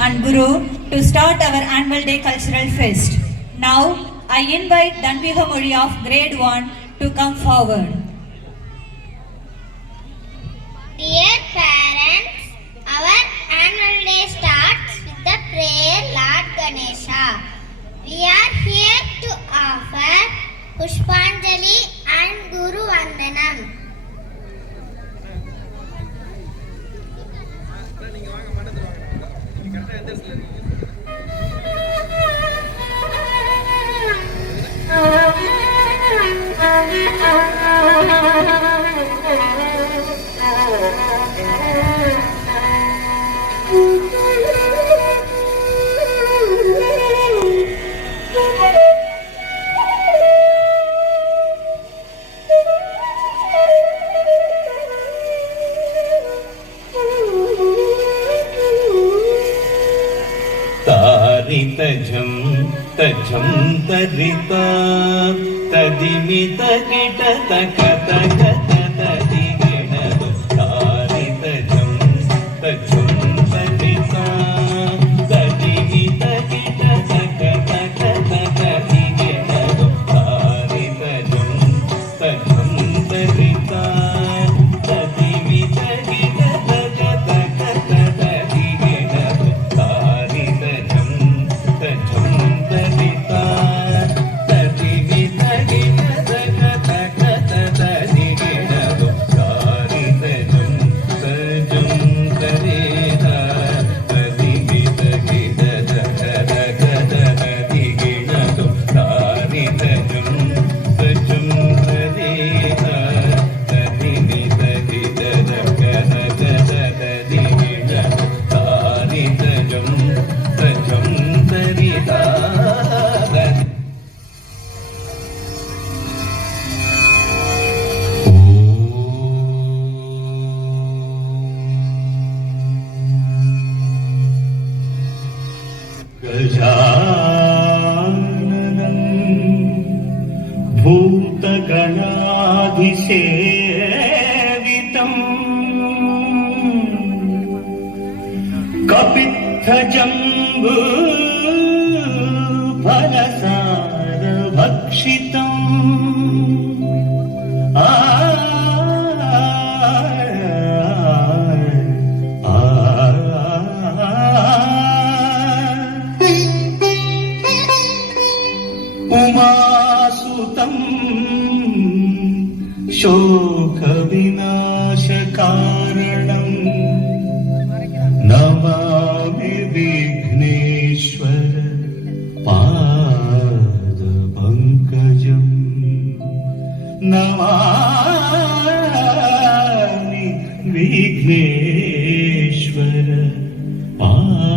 and Guru to start our annual day cultural fest. Now, I invite Danviha Mori of grade 1 to come forward. Dear parents, our annual day starts with the prayer Lord Ganesha. We are here to offer Pushpanjali and Guru Vandanam. తజం తజం తరిత తదిమిత కిట తక తక తది గణదు తారి తజం తజం తరిత తదిమిత కిట తక తక తది గణదు తారి తజం తజం తరిత తదిమిత కిట తక తక తది గణదు తారి తజం भूतगणाधिसेवितम् कपित्थजम्बू फलसारभक्षितम् उमासुतम् शोकविनाशकारणम् नमामि विघ्नेश्वर पादपङ्कजम् नमामि विघ्नेश्वर पाद